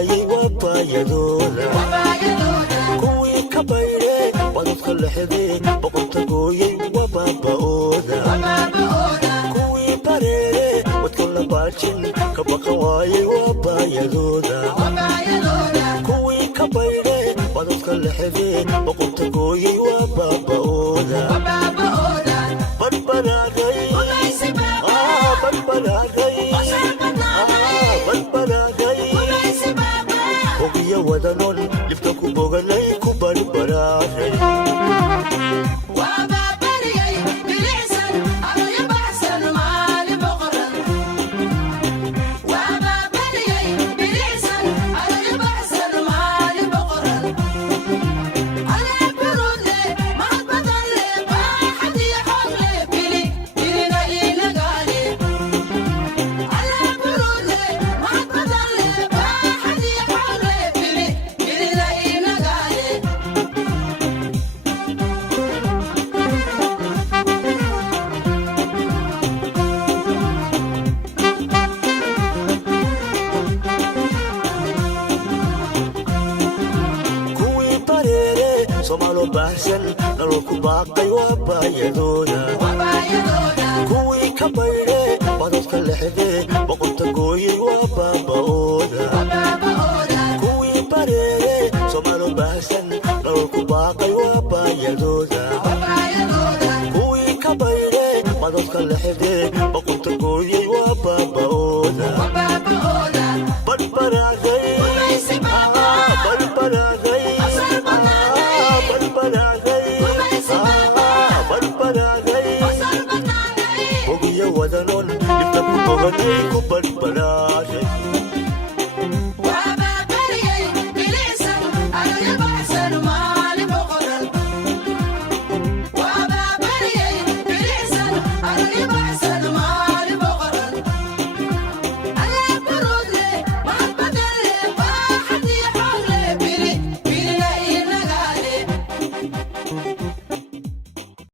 waayey waabaayadooda kuwii ka baydhe badadka lexdee boqorta gooyey waa baaba'ooda kuwii bareere wadka la baajin ka baqa waayey waabaayadooda kuwii ka baydhe badadka lexdee boqorta gooyey waa baaba'ooda badbadaaday ogiya wadanon dhibka ku boganay ku barbaraaray somaalo baahsan nolol ku baaqay waa baayadooda kuwii ka baydhe badadka lexdee boqorta gooyey waa baaba'ooda kuwii bareere somaalo baahsan nolol ku baaqay waa baayadooda kuwii ka baydhe badadka lexdee boqorta gooyey waa baaba'ooda badbaraaday ogiya wadanon dhibka ku boganay ku badbaraaray